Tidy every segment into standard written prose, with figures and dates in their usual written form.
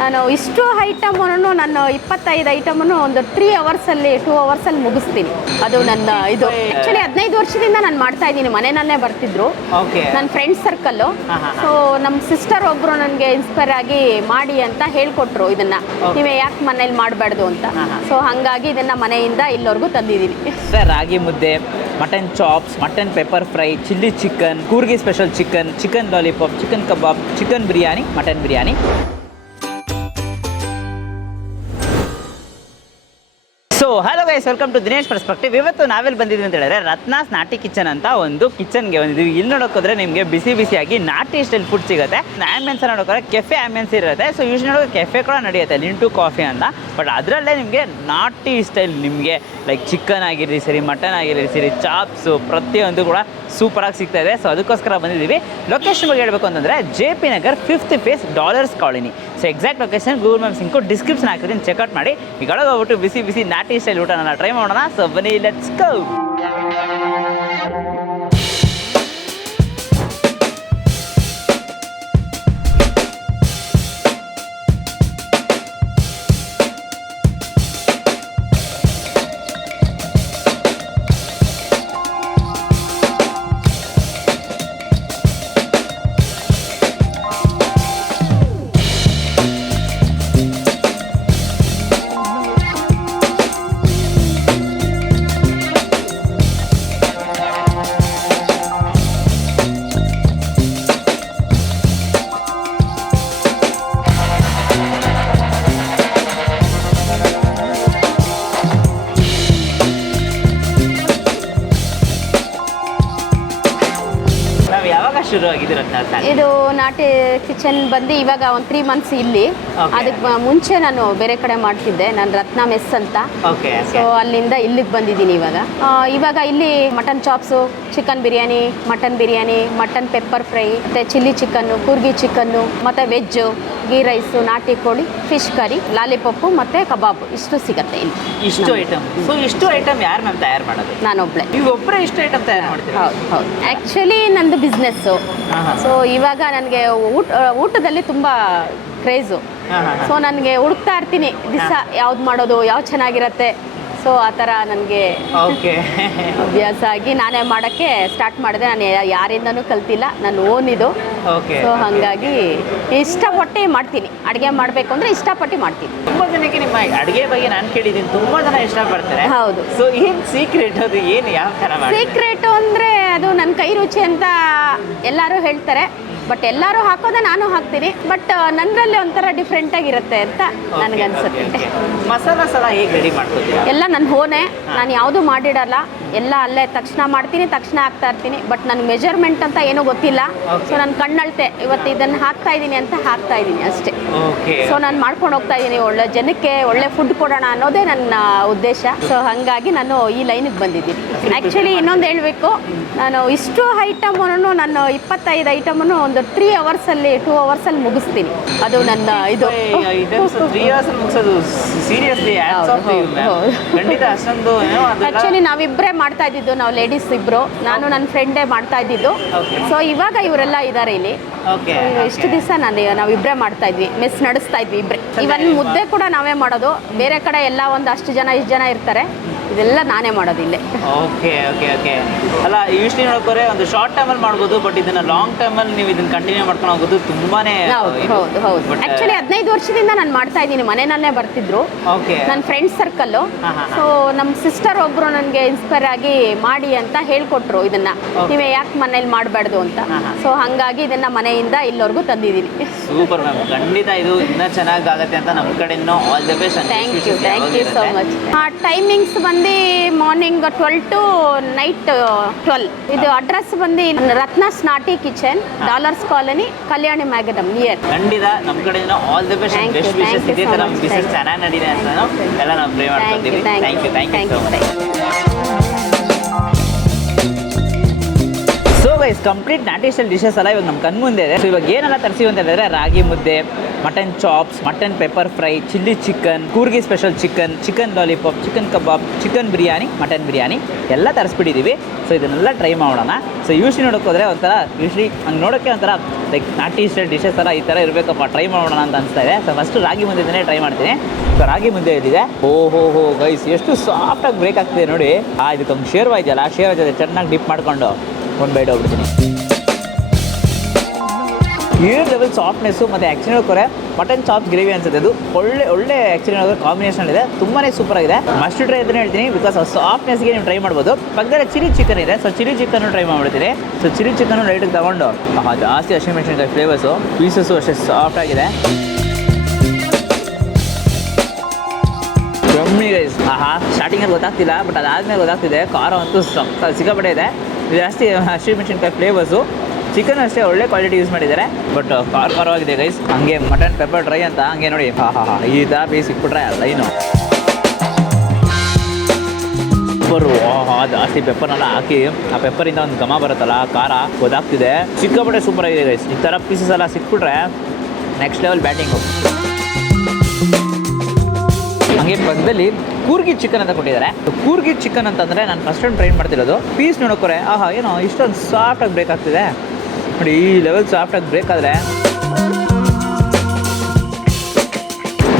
ನಾನು ಇಷ್ಟು ಐಟಮನ್ನು ನಾನು 25 ಐಟಮನ್ನು ಒಂದು 2 ಅವರ್ಸಲ್ಲಿ ಮುಗಿಸ್ತೀನಿ. ಅದು ನನ್ನ ಇದು ಆ್ಯಕ್ಚುಲಿ 15 ವರ್ಷದಿಂದ ನಾನು ಮಾಡ್ತಾ ಇದ್ದೀನಿ. ಮನೆಯಲ್ಲೇ ಬರ್ತಿದ್ರು ನನ್ನ ಫ್ರೆಂಡ್ಸ್ ಸರ್ಕಲ್ಲು. ಸೊ ನಮ್ಮ ಸಿಸ್ಟರ್ ಒಬ್ಬರು ನನಗೆ ಇನ್ಸ್ಪೈರ್ ಆಗಿ ಮಾಡಿ ಅಂತ ಹೇಳ್ಕೊಟ್ರು, ಇದನ್ನ ನೀವೇ ಯಾಕೆ ಮನೇಲಿ ಮಾಡಬಾರ್ದು ಅಂತ. ಸೊ ಹಾಗಾಗಿ ಇದನ್ನ ಮನೆಯಿಂದ ಇಲ್ಲಿವರೆಗೂ ತಂದಿದ್ದೀನಿ. Ragi mudde, mutton chops, mutton pepper fry, chilli chicken, Coorgi special chicken, chicken lollipop, chicken kebab, chicken biryani, mutton biryani. So hello guys, welcome to Dinesh perspective. ಇವತ್ತು ನಾವೆಲ್ಲಿ ಬಂದಿದ್ವಿ ಅಂತ ಹೇಳಿದ್ರೆ ರತ್ನಾಸ್ ನಾಟಿ ಕಿಚನ್ ಅಂತ ಒಂದು ಕಿಚನ್ಗೆ ಬಂದಿದ್ವಿ. ಇಲ್ಲಿ ನೋಡೋಕೋದ್ರೆ ನಿಮಗೆ ಬಿಸಿ ಬಿಸಿಯಾಗಿ ನಾಟಿ ಸ್ಟೈಲ್ ಫುಡ್ ಸಿಗುತ್ತೆ. ಆ್ಯಂಬಿಯನ್ಸ್ ನೋಡೋಕೋದ್ರೆ ಕೆಫೆ ಆ್ಯಂಬಿಯನ್ಸ್ ಇರುತ್ತೆ. ಸೊ ಯೂಶ್ವಲಿ ನೋಡೋಕೆ ಕೆಫೆ ಕೂಡ ನಡೆಯುತ್ತೆ, ಲಿಂಟು ಕಾಫಿ ಅಂತ. ಬಟ್ ಅದರಲ್ಲೇ ನಿಮಗೆ ನಾಟಿ ಸ್ಟೈಲ್ ನಿಮಗೆ ಲೈಕ್ ಚಿಕನ್ ಆಗಿರಲಿ ಸರಿ, ಮಟನ್ ಆಗಿರಲಿ ಸರಿ, ಚಾಪ್ಸು ಪ್ರತಿಯೊಂದು ಕೂಡ ಸೂಪರಾಗಿ ಸಿಗ್ತಾ ಇದೆ. ಸೊ ಅದಕ್ಕೋಸ್ಕರ ಬಂದಿದ್ದೀವಿ. ಲೊಕೇಶನ್ ಬಗ್ಗೆ ಹೇಳಬೇಕು ಅಂತಂದರೆ JP Nagar 5th phase Dollars Colony. So exact location Google map ಸಿಂಕು ಡಿಸ್ಕ್ರಿಪ್ಷನ್ ಹಾಕಿದ್ದೀನಿ, ಚೆಕ್ಔಟ್ ಮಾಡಿ. ಈಗ ಹೋಗ್ಬಿಟ್ಟು ಬಿಸಿ ಬಿಸಿ ನಾಟಿ ಸ್ಟೈಲ್ ಊಟನ ಟ್ರೈ ಮಾಡೋಣ. ಸೊ ಬನ್ನಿ, ಲೆಟ್ಸ್ ಗೋ. ಶುರು ಆಗಿದೆ ಇದು ನಾಟಿ ಕಿಚನ್ ಬಂದು ಇವಾಗ ಒಂದು 3 ಮಂತ್ಸ್ ಇಲ್ಲಿ. ಅದಕ್ಕೆ ಮುಂಚೆ ನಾನು ಬೇರೆ ಕಡೆ ಮಾಡ್ತಿದ್ದೆ, ನಾನು ರತ್ನ ಮೆಸ್ ಅಂತ. ಸೊ ಅಲ್ಲಿಂದ ಇಲ್ಲಿಗೆ ಬಂದಿದ್ದೀನಿ ಇವಾಗ ಇಲ್ಲಿ mutton chops, chicken biryani, mutton pepper fry, ಮತ್ತೆ ಚಿಲ್ಲಿ ಚಿಕನ್ನು, ಕೂರ್ಗಿ ಚಿಕನ್ನು, ಮತ್ತೆ ವೆಜ್ಜು, ಗೀ ರೈಸು, ನಾಟಿ ಕೋಳಿ, ಫಿಶ್ ಕರಿ, ಲಾಲಿಪಾಪು ಮತ್ತೆ ಕಬಾಬ್ ಇಷ್ಟು ಸಿಗುತ್ತೆ ಇಲ್ಲಿ. ಇಷ್ಟು ಐಟಮ್. ಸೊ ಇಷ್ಟು ಐಟಮ್ ಯಾರು ಮ್ಯಾಮ್ ತಯಾರು ಮಾಡೋದು? ನಾನೊಬ್ಳೆ. ನೀವು ಒಬ್ಬರೇ ಇಷ್ಟು ಐಟಮ್ ತಯಾರು ಮಾಡ್ತೀರಾ? ಹೌದು. ಆ್ಯಕ್ಚುಲಿ ನಂದು ಬಿಸ್ನೆಸ್ಸು. ಸೊ ಇವಾಗ ನನಗೆ ಊಟದಲ್ಲಿ ತುಂಬ ಕ್ರೇಜು. ಸೊ ನನಗೆ ಹುಡುಕ್ತಾ ಇರ್ತೀನಿ ದಿವಸ ಯಾವ್ದು ಮಾಡೋದು, ಯಾವ್ದು ಚೆನ್ನಾಗಿರತ್ತೆ. ಸೊ ಆ ಥರ ನನಗೆ ಅಭ್ಯಾಸ ಆಗಿ ನಾನೇ ಮಾಡೋಕ್ಕೆ ಸ್ಟಾರ್ಟ್ ಮಾಡಿದೆ. ನಾನು ಯಾರಿಂದನೂ ಕಲ್ತಿಲ್ಲ, ನಾನು ಓನ್ ಇದು. ಸೊ ಹಾಗಾಗಿ ಇಷ್ಟಪಟ್ಟು ಮಾಡ್ತೀನಿ. ಅಡುಗೆ ಮಾಡಬೇಕು ಅಂದರೆ ಇಷ್ಟಪಟ್ಟು ಮಾಡ್ತೀನಿ. ತುಂಬ ಜನಕ್ಕೆ ನಿಮ್ಮ ಅಡುಗೆ ಬಗ್ಗೆ ನಾನು ಕೇಳಿದ್ದೀನಿ, ತುಂಬ ಜನ ಇಷ್ಟಪಡ್ತಾರೆ. ಹೌದು. ಸೊ ಏನು ಸೀಕ್ರೆಟ್, ಅದು ಏನು, ಯಾವ ಥರ ಸೀಕ್ರೆಟು ಅಂದರೆ ಅದು ನನ್ನ ಕೈ ರುಚಿ ಅಂತ ಎಲ್ಲರೂ ಹೇಳ್ತಾರೆ. ಬಟ್ ಎಲ್ಲರೂ ಹಾಕೋದೇ ನಾನು ಹಾಕ್ತೀನಿ. ಬಟ್ ನನ್ನರಲ್ಲಿ ಒಂಥರ ಡಿಫ್ರೆಂಟ್ ಆಗಿರುತ್ತೆ ಅಂತ ನನಗನ್ಸುತ್ತೆ. ಮಸಾಲ ಹೇಗೆ ರೆಡಿ ಮಾಡ್ಕೊತೀರಾ? ಎಲ್ಲ ನನ್ನ ಹೋನೆ, ನಾನು ಯಾವುದು ಮಾಡಿಡಲ್ಲ. ಎಲ್ಲ ಅಲ್ಲೇ ತಕ್ಷಣ ಮಾಡ್ತೀನಿ, ತಕ್ಷಣ ಹಾಕ್ತಾ ಇರ್ತೀನಿ. ಬಟ್ ನನಗೆ ಮೆಜರ್ಮೆಂಟ್ ಅಂತ ಏನೂ ಗೊತ್ತಿಲ್ಲ. ಸೊ ನಾನು ಕಣ್ಣಳ್ತೆ ಇವತ್ತು ಇದನ್ನು ಹಾಕ್ತಾ ಇದ್ದೀನಿ ಅಂತ ಹಾಕ್ತಾ ಇದ್ದೀನಿ ಅಷ್ಟೇ. ಸೊ ನಾನು ಮಾಡ್ಕೊಂಡು ಹೋಗ್ತಾ ಇದ್ದೀನಿ, ಒಳ್ಳೆ ಜನಕ್ಕೆ ಒಳ್ಳೆ ಫುಡ್ ಕೊಡೋಣ ಅನ್ನೋದೇ ನನ್ನ ಉದ್ದೇಶ. ಸೊ ಹಾಗಾಗಿ ನಾನು ಈ ಲೈನಿಗೆ ಬಂದಿದ್ದೀನಿ. ಆ್ಯಕ್ಚುಲಿ ಇನ್ನೊಂದು ಹೇಳಬೇಕು, ನಾನು ಇಷ್ಟು ಐಟಮನ್ನು ನಾನು 25 ಐಟಮನ್ನು ಒಂದು 2 ಅವರ್ಸಲ್ಲಿ ಮುಗಿಸ್ತೀನಿ. ಅದು ನನ್ನ ಇದು. 3 hours ಮುಗಿಸೋದು ಸೀರಿಯಸ್ಲಿ ಖಂಡಿತ ಅಷ್ಟೊಂದು. ಆ್ಯಕ್ಚುಲಿ ನಾವಿಬ್ಬರೇ ಮಾಡ್ತಾ ಇದ್ದಿದ್ದು, ನಾವು ಲೇಡೀಸ್ ಇಬ್ಬರು, ನಾನು ನನ್ನ ಫ್ರೆಂಡೇ ಮಾಡ್ತಾ ಇದ್ದಿದ್ದು. ಸೊ ಇವಾಗ ಇವರೆಲ್ಲ ಇದ್ದಾರೆ ಇಲ್ಲಿ. ಇಷ್ಟು ದಿವಸ ನಾವಿಬ್ಬರೇ ಮಾಡ್ತಾ ಇದ್ವಿ, ಮೆಸ್ ನಡೆಸ್ತಾ ಇದ್ವಿ ಇಬ್ಬರೇ. ಇವನ್ ಮುದ್ದೆ ಕೂಡ ನಾವೇ ಮಾಡೋದು. ಬೇರೆ ಕಡೆ ಎಲ್ಲ ಒಂದು ಅಷ್ಟು ಜನ ಇಷ್ಟು ಜನ ಇರ್ತಾರೆ, ಇದೆಲ್ಲ ನಾನೇ ಮಾಡೋದು ಇಲ್ಲೇ. ಅಲ್ಲ ಯೂಶ್ವಲಿ ನೋಡೋಕೆ ಒಂದು ಶಾರ್ಟ್ ಟೈಮಲ್ಲಿ ಮಾಡ್ಬೋದು, ಬಟ್ ಇದನ್ನ ಲಾಂಗ್ ಟೈಮಲ್ಲಿ ನೀವು ಇದನ್ನ ಕಂಟಿನ್ಯೂ ಮಾಡ್ಕೊಂಡು ಹೋಗೋದು ತುಂಬಾನೇ. ಹೌದು. ಆ್ಯಕ್ಚುಲಿ 15 ವರ್ಷದಿಂದ ನಾನು ಮಾಡ್ತಾ ಇದ್ದೀನಿ. ಮನೆಯಲ್ಲೇ ಬರ್ತಿದ್ರು ನನ್ನ ಫ್ರೆಂಡ್ಸ್ ಸರ್ಕಲ್ಲು. ಸೊ ನಮ್ಮ ಸಿಸ್ಟರ್ ಒಬ್ಬರು ನನಗೆ ಇನ್ಸ್ಪೈರ್ ಆಗಿ ಮಾಡಿ ಅಂತ ಹೇಳ್ಕೊಟ್ರು, ಇದನ್ನ ನೀವೇ ಯಾಕೆ ಮನೇಲಿ ಮಾಡಬಾರ್ದು ಅಂತ. ಸೊ ಹಾಗಾಗಿ ಇದನ್ನ ಮನೆಯಿಂದ ಇಲ್ಲಿವರೆಗೂ ತಂದಿದ್ದೀನಿ. ಸೂಪರ್ ಮ್ಯಾಮ್, ಖಂಡಿತ ಇದು ಇನ್ನೂ ಚೆನ್ನಾಗಾಗತ್ತೆ ಅಂತ ನಮ್ಮ ಕಡೆಯಿಂದ all the best. Thank you so much. Timings ಬಂದು ಮಾರ್ನಿಂಗ್ 12 to ನೈಟ್ 12. ಇದು ಅಡ್ರೆಸ್ ಬಂದು Ratnas Naati kitchen, Dollars Colony, Kalyani ಮ್ಯಾಗಡಮ್ ನಿಯರ್. ಖಂಡಿತ ನಮ್ಮ ಕಡೆಯಿಂದ all the best. Best wishes. ಇದೇ ಥರ ನಮ್ಮ ಬಿಸ್ನೆಸ್ ಚೆನ್ನಾಗಿ ನಡೀದೆ ಅಂತ ಎಲ್ಲ ನಾವು ಪ್ರೇ ಮಾಡ್ಕೊತೀವಿ. Thank you so much. So guys, complete Naati style dishes ಎಲ್ಲ ಇವಾಗ ನಮ್ಮ ಕಣ್ಮುಂದೆ ಇದೆ. ಸೊ ಇವಾಗ ಏನೆಲ್ಲ ತರಿಸಿವಿ ಅಂತ ಹೇಳಿದ್ರೆ ragi mudde, mutton chops, mutton pepper fry, chilli chicken, Coorgi special chicken, chicken lollipop, chicken kebab, chicken biryani, mutton biryani ಎಲ್ಲ ತರಿಸ್ಬಿಟ್ಟಿದ್ದೀವಿ. ಸೊ ಇದನ್ನೆಲ್ಲ ಟ್ರೈ ಮಾಡೋಣ. ಸೊ ಯೂಶ್ವಲಿ ನೋಡೋಕ್ಕೋದ್ರೆ ಒಂಥರ ಹಂಗೆ ನೋಡೋಕ್ಕೆ ಒಂಥರ ಲೈಕ್ ನಾಟಿ ಸ್ಟೈಲ್ ಡಿಶಸ್ ಥರ ಈ ಥರ ಇರಬೇಕಪ್ಪ, ಟ್ರೈ ಮಾಡೋಣ ಅಂತ ಅನಿಸ್ತಾ ಇದೆ. ಸೊ ಫಸ್ಟ್ ರಾಗಿ ಮುದ್ದೆನೇ ಟ್ರೈ ಮಾಡ್ತೀನಿ. ಸೊ ರಾಗಿ ಮುದ್ದೆ ಇಲ್ಲಿದೆ. ಓಹೋ ಗೈಸ್, ಎಷ್ಟು ಸಾಫ್ಟಾಗಿ ಬ್ರೇಕ್ ಆಗ್ತಿದೆ ನೋಡಿ. ಇದಕ್ಕೊಂದು ಶೇರ್ವಾ ಇದೆಯಲ್ಲ, ಆ ಶೇರ್ವಾ ಜೊತೆ ಚೆನ್ನಾಗಿ ಡಿಪ್ ಮಾಡಿಕೊಂಡು ಒಂದು ಬೈಟ್ ಹೋಗ್ಬಿಡ್ತೀನಿ. ಏಳು ಲೆವೆಲ್ ಸಾಫ್ಟ್ನೆಸ್ಸು ಮತ್ತು ಆ್ಯಕ್ಚುಲಿ ನೋಡ್ಕೊರೆ ಮಟನ್ ಚಾಪ್ಸ್ ಗ್ರೇವಿ ಅನ್ಸುತ್ತೆ. ಅದು ಒಳ್ಳೆ ಆ್ಯಕ್ಚುಲಿ ನೋಡಿದ್ರೆ ಕಾಂಬಿನೇಷನ್ ಇದೆ, ತುಂಬಾ ಸೂಪರ್ ಆಗಿದೆ. ಮಸ್ಟ್ ಟ್ರೈ ಅಂತಲೇ ಹೇಳ್ತೀನಿ, ಬಿಕಾಸ್ ಸಾಫ್ಟ್ನೆಸ್ಗೆ ನೀವು ಟ್ರೈ ಮಾಡ್ಬೋದು. ಪಕ್ಕದಲ್ಲಿ ಚಿಲ್ಲಿ ಚಿಕನ್ ಇದೆ, ಸೊ ಚಿಲ್ಲಿ ಚಿಕನ್ನು ಟ್ರೈ ಮಾಡ್ಬಿಡ್ತೀನಿ. ಸೊ ಚಿಲ್ಲಿ ಚಿಕನ್ನು ಲೈಟಿಗೆ ತಗೊಂಡು ಜಾಸ್ತಿ ಹಸಿಮೆಣಸಿನಕಾಯಿ ಫ್ಲೇವರ್ಸು, ಪೀಸಸ್ಸು ಅಷ್ಟೇ ಸಾಫ್ಟ್ ಆಗಿದೆ. ಕಮ್ಮಿ ಗೈಸ್, ಸ್ಟಾರ್ಟಿಂಗಲ್ಲಿ ಗೊತ್ತಾಗ್ತಿಲ್ಲ, ಬಟ್ ಅದಾದಮೇಲೆ ಗೊತ್ತಾಗ್ತಿದೆ. ಖಾರ ಅಂತೂ ಸಿಕ್ಕಾಪಟ್ಟೆ ಇದೆ, ಜಾಸ್ತಿ ಹಸಿಮೆಣಸಿನಕಾಯಿ ಫ್ಲೇವರ್ಸು. ಚಿಕನ್ ಅಷ್ಟೇ ಒಳ್ಳೆ ಕ್ವಾಲಿಟಿ ಯೂಸ್ ಮಾಡಿದ್ದಾರೆ, ಬಟ್ ಖಾರವಾಗಿದೆ ಗೈಸ್. ಹಂಗೆ ಮಟನ್ ಪೆಪ್ಪರ್ ಡ್ರೈ ಅಂತ ಹಂಗೆ ನೋಡಿ, ಈ ಥರ ಪೀಸ್ ಇಟ್ಬಿಟ್ರೆ ಲೈನು ಪೆಪ್ಪರು. ಜಾಸ್ತಿ ಪೆಪ್ಪರ್ನೆಲ್ಲ ಹಾಕಿ ಆ ಪೆಪ್ಪರಿಂದ ಒಂದು ಘಮ ಬರುತ್ತಲ್ಲ, ಖಾರ ಗೊತ್ತಾಗ್ತಿದೆ. ಸಿಕ್ಕಾಪಟ್ಟೆ ಸೂಪರ್ ಆಗಿದೆ ಗೈಸ್. ಈ ಥರ ಪೀಸಸ್ ಎಲ್ಲ ಸಿಕ್ಬಿಟ್ರೆ ನೆಕ್ಸ್ಟ್ ಲೆವೆಲ್ ಬ್ಯಾಟಿಂಗು. ಹಂಗೆ ಪಕ್ಕದಲ್ಲಿ ಕೂರ್ಗಿ ಚಿಕನ್ ಅಂತ ಕೊಟ್ಟಿದ್ದಾರೆ. ಕೂರ್ಗಿ ಚಿಕನ್ ಅಂತಂದರೆ ನಾನು ಫಸ್ಟ್ ಟೈಮ್ ಟ್ರೈ ಮಾಡ್ತಿರೋದು. ಪೀಸ್ ನೋಡೋಕ್ಕೋರೆ ಏನೋ ಇಷ್ಟೊಂದು ಸಾಫ್ಟಾಗಿ ಬ್ರೇಕ್ ಆಗ್ತಿದೆ ನೋಡಿ. ಈ ಲೆವೆಲ್ ಸಾಫ್ಟಾಗಿ ಬ್ರೇಕ್ ಆದರೆ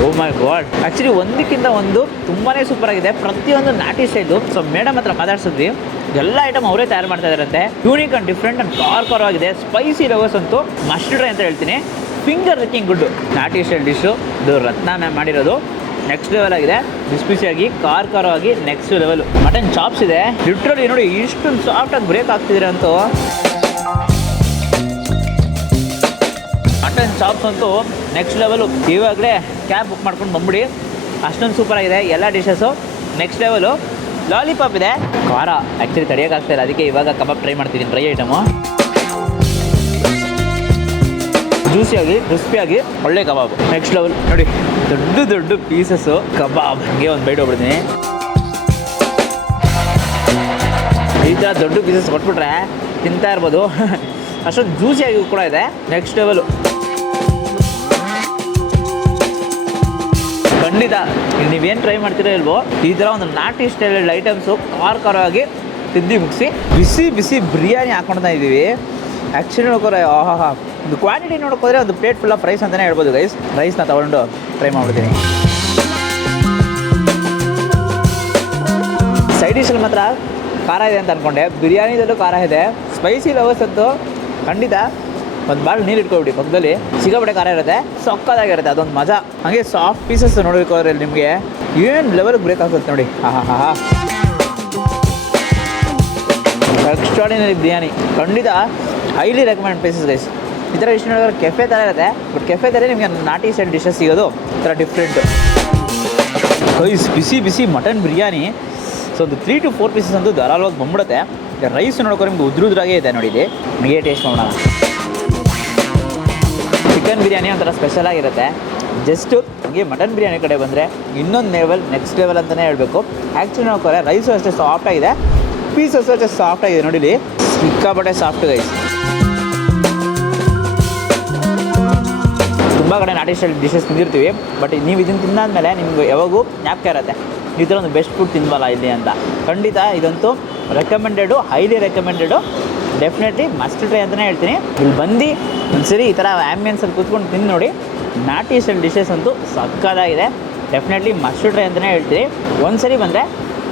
ಓ ಮೈ ಗಾಡ್, ಆ್ಯಕ್ಚುಲಿ ಒಂದಕ್ಕಿಂತ ಒಂದು ತುಂಬಾ ಸೂಪರ್ ಆಗಿದೆ. ಪ್ರತಿಯೊಂದು ನಾಟಿ ಸ್ಟೈಲು. ಸೊ ಮೇಡಮ್ ಹತ್ರ ಮಾತಾಡ್ಸಿದ್ವಿ, ಎಲ್ಲ ಐಟಮ್ ಅವರೇ ತಯಾರು ಮಾಡ್ತಾ ಇದ್ದಾರಂತೆ. ಯೂನಿಕ್ ಆ್ಯಂಡ್ ಡಿಫ್ರೆಂಟ್ ಆ್ಯಂಡ್ ಖಾರವಾಗಿದೆ. ಸ್ಪೈಸಿ ಲವರ್ಸ್ ಅಂತೂ ಮಸ್ಟ್ ಟ್ರೈ ಅಂತ ಹೇಳ್ತೀನಿ. ಫಿಂಗರ್ ಲಿಕ್ಕಿಂಗ್ ಗುಡ್ ನಾಟಿ ಸ್ಟೈಲ್ ಡಿಶ್ಶು. ಇದು ರತ್ನ ಮ್ಯಾಮ್ ಮಾಡಿರೋದು. ನೆಕ್ಸ್ಟ್ ಲೆವೆಲ್ ಆಗಿದೆ, ಬಿಸಿ ಖಾರವಾಗಿ ನೆಕ್ಸ್ಟ್ ಲೆವೆಲ್. ಮಟನ್ ಚಾಪ್ಸ್ ಇದೆ, ಲಿಟ್ರಲಿ ನೋಡಿ ಇಷ್ಟೊಂದು ಸಾಫ್ಟಾಗಿ ಬ್ರೇಕ್ ಆಗ್ತಿದ್ರೆ ಅಂತೂ. ಮಟನ್ ಚಾಪ್ಸ್ ಅಂತೂ ನೆಕ್ಸ್ಟ್ ಲೆವೆಲು. ಇವಾಗಲೇ ಕ್ಯಾಬ್ ಬುಕ್ ಮಾಡ್ಕೊಂಡು ಬಂದ್ಬಿಡಿ, ಅಷ್ಟೊಂದು ಸೂಪರ್ ಆಗಿದೆ ಎಲ್ಲ ಡಿಶಸ್ಸು. ನೆಕ್ಸ್ಟ್ ಲೆವೆಲು ಲಾಲಿಪಾಪ್ ಇದೆ. ಖಾರ ಆ್ಯಕ್ಚುಲಿ ತಡೆಯೋಕ್ಕಾಗ್ತಾಯಿಲ್ಲ, ಅದಕ್ಕೆ ಇವಾಗ ಕಬಾಬ್ ಟ್ರೈ ಮಾಡ್ತಿದ್ದೀನಿ. ಡ್ರೈ ಐಟಮು ಜ್ಯೂಸಿಯಾಗಿ ಕ್ರಿಸ್ಪಿಯಾಗಿ ಒಳ್ಳೆ ಕಬಾಬ್. ನೆಕ್ಸ್ಟ್ ಲೆವೆಲ್ ನೋಡಿ, ದೊಡ್ಡ ಪೀಸಸ್ಸು ಕಬಾಬ್. ಹಂಗೆ ಒಂದು ಬೈಟ್ ಹೋಗ್ಬಿಡ್ತೀನಿ. ಈ ಥರ ದೊಡ್ಡ ಪೀಸಸ್ ಕೊಟ್ಬಿಟ್ರೆ ತಿಂತಾ ಇರ್ಬೋದು, ಅಷ್ಟೊಂದು ಜ್ಯೂಸಿಯಾಗಿ ಕೂಡ ಇದೆ. ನೆಕ್ಸ್ಟ್ ಲೆವೆಲು ಖಂಡಿತ ನೀವೇನು ಟ್ರೈ ಮಾಡ್ತೀರೋ ಇಲ್ವೋ, ಈ ಥರ ಒಂದು ನಾಟಿ ಸ್ಟೈಲ್ ಐಟಮ್ಸು ಖಾರವಾಗಿ ತಿಂದು ಮುಗಿಸಿ ಬಿಸಿ ಬಿರಿಯಾನಿ ಹಾಕ್ಕೊಳ್ತಾ ಇದ್ದೀವಿ. ಆ್ಯಕ್ಚುಲಿ ನೋಡ್ಕೋರೆ ಒಂದು ಕ್ವಾಂಟಿಟಿ ನೋಡ್ಕೋದ್ರೆ ಒಂದು ಪ್ಲೇಟ್ ಫುಲ್ ಆಫ್ ರೈಸ್ ಅಂತಲೇ ಹೇಳ್ಬೋದು ಗೈಸ್. ರೈಸ್ನ ತೊಗೊಂಡು ಟ್ರೈ ಮಾಡ್ಬಿಡ್ತೀನಿ. ಸೈಡ್ ಡಿಶಲ್ಲಿ ಮಾತ್ರ ಖಾರ ಇದೆ ಅಂತ ಅಂದ್ಕೊಂಡೆ, ಬಿರಿಯಾನಿದಲ್ಲೂ ಖಾರ ಇದೆ. ಸ್ಪೈಸಿ ಲವರ್ಸ್ ಅಂತೂ ಖಂಡಿತ ಒಂದು ಬಾಲ್ ನೀರು ಇಟ್ಕೊಬಿಡಿ, ಪಕ್ಕದಲ್ಲಿ ಸಿಕ್ಕಾಪಟ್ಟೆ ಖಾರ ಇರುತ್ತೆ, ಸೊಕ್ಕದಾಗಿರುತ್ತೆ, ಅದೊಂದು ಮಜಾ. ಹಾಗೆ ಸಾಫ್ಟ್ ಪೀಸಸ್ ನೋಡಬೇಕಾದ್ರೆ ನಿಮಗೆ ಏನು ಲೆವೆಲ್ಗೆ ಬ್ರೇಕ್ ಆಗುತ್ತೆ ನೋಡಿ. ಎಕ್ಸ್ಟ್ರಾಡಿನರಿ ಬಿರಿಯಾನಿ, ಖಂಡಿತ ಹೈಲಿ ರೆಕಮೆಂಡ್ ಪ್ಲೇಸಸ್ ಗೈಸ್. ಈ ಥರ ಇಷ್ಟ ನೋಡಿದ್ರೆ ಕೆಫೆ ಥರ ಇರುತ್ತೆ, ಬಟ್ ಕೆಫೆದಲ್ಲಿ ನಿಮಗೆ ನಾಟಿ ಸೈಡ್ ಡಿಶಸ್ ಸಿಗೋದು ಈ ಥರ ಡಿಫ್ರೆಂಟು ಗೈಸ್. ಬಿಸಿ ಮಟನ್ ಬಿರಿಯಾನಿ. ಸೊ ಒಂದು 3 to 4 ಪೀಸಸ್ ಅಂತೂ ಧಾರಾಳವಾಗಿ ಬಂದ್ಬಿಡುತ್ತೆ. ರೈಸ್ ನೋಡ್ಕೊಂಡು ನಿಮ್ಗೆ ಉದ್ರಾಗೇ ಇದೆ ನೋಡಿ. ಇಲ್ಲಿ ಹೀಗೆ ಟೇಸ್ಟ್ ಮಾಡೋಣ. ಚಿಕನ್ ಬಿರಿಯಾನಿ ಒಂಥರ ಸ್ಪೆಷಲ್ ಆಗಿರುತ್ತೆ. ಜಸ್ಟ್ ಹಂಗೆ ಮಟನ್ ಬಿರಿಯಾನಿ ಕಡೆ ಬಂದರೆ ಇನ್ನೊಂದು ಲೆವೆಲ್, ನೆಕ್ಸ್ಟ್ ಲೆವೆಲ್ ಅಂತಲೇ ಹೇಳಬೇಕು. ಆ್ಯಕ್ಚುಲಿ ನೋಡ್ಕೊಂಡ್ರೆ ರೈಸು ಅಷ್ಟೇ ಸಾಫ್ಟಾಗಿದೆ, ಪೀಸಸ್ಸು ಅಷ್ಟೇ ಸಾಫ್ಟಾಗಿದೆ ನೋಡಿ. ಇಲ್ಲಿ ಸಿಕ್ಕಾಪಟ್ಟೆ ಸಾಫ್ಟ್ ಗೈಸ್. ತುಂಬ ಕಡೆ ನಾಟಿ ಸ್ಟೈಲ್ ಡಿಶಸ್ ತಿಂದಿರ್ತೀವಿ, ಬಟ್ ನೀವು ಇದನ್ನು ತಿಂದಾದ್ಮೇಲೆ ನಿಮ್ಗೆ ಯಾವಾಗೂ ಜ್ಞಾಪಕ ಇರುತ್ತೆ ಈ ಥರ ಒಂದು ಬೆಸ್ಟ್ ಫುಡ್ ತಿಂದ್ವಲ್ಲ ಇಲ್ಲಿ ಅಂತ. ಖಂಡಿತ ಇದಂತೂ recommended, highly recommended, definitely must try ಅಂತಲೇ ಹೇಳ್ತೀನಿ. ಇಲ್ಲಿ ಬಂದು ಒಂದ್ಸರಿ ಈ ಥರ ಆ್ಯಂಬಿಯನ್ಸಲ್ಲಿ ಕೂತ್ಕೊಂಡು ತಿಂದು ನೋಡಿ. ನಾಟಿ ಸ್ಟೈಲ್ ಡಿಶಸ್ ಅಂತೂ ಸಕ್ಕತ್ತಾಗಿದೆ, ಡೆಫಿನೆಟ್ಲಿ ಮಸ್ಟ್ ಟ್ರೈ ಅಂತಲೇ ಹೇಳ್ತೀನಿ. ಒಂದ್ಸರಿ ಬಂದರೆ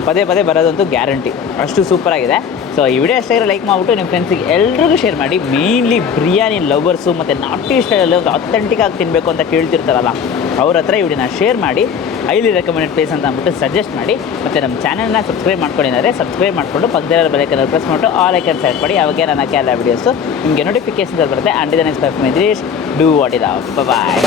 ಪದೇ ಬರೋದಂತೂ ಗ್ಯಾರಂಟಿ, ಅಷ್ಟು ಸೂಪರಾಗಿದೆ. ಸೊ ಈ ವಿಡಿಯೋ ಅಷ್ಟೇ ಲೈಕ್ ಮಾಡಿಬಿಟ್ಟು ನಿಮ್ಮ ಫ್ರೆಂಡ್ಸಿಗೆ ಎಲ್ರಿಗೂ ಶೇರ್ ಮಾಡಿ. ಮೇಯ್ನ್ಲಿ ಬಿರಿಯಾನಿ ಲವರ್ಸು ಮತ್ತು ನಾಟಿ ಸ್ಟೈಲಲ್ಲಿ ಒಂದು ಅಥೆಂಟಿಕ್ ಆಗಿ ತಿನ್ನಬೇಕು ಅಂತ ಕೇಳ್ತಿರ್ತಾರಲ್ಲ, ಅವ್ರ ಹತ್ರ ಈ ವಿಡಿಯೋನ ಶೇರ್ ಮಾಡಿ. ಹೈಲಿ ರೆಕಮೆಂಡೆಡ್ ಪ್ಲೇಸ್ ಅಂತ ಅಂದ್ಬಿಟ್ಟು ಸಜೆಸ್ಟ್ ಮಾಡಿ. ಮತ್ತು ನಮ್ಮ ಚಾನಲ್ನ ಸಬ್ಸ್ಕ್ರೈಬ್ ಮಾಡ್ಕೊಂಡಿದ್ದಾರೆ, ಸಬ್ಸ್ಕ್ರೈಬ್ ಮಾಡಿಕೊಂಡು ಪಕ್ಕದಲ್ಲಿರೋ ಬೆಲೈಕನ್ನ ಪ್ರೆಸ್ ಮಾಡಿಟ್ಟು ಆಲ್ ಐಕನ್ ಸೆಲೆಕ್ಟ್ ಮಾಡಿ. ಅವಾಗ ನಾನು ಹಾಕಿ ಎಲ್ಲ ವೀಡಿಯೋಸು ನಿಮಗೆ ನೋಟಿಫಿಕೇಶನ್ಸ್ ಬರುತ್ತೆ. And next Dinesh, do what is up. Bye.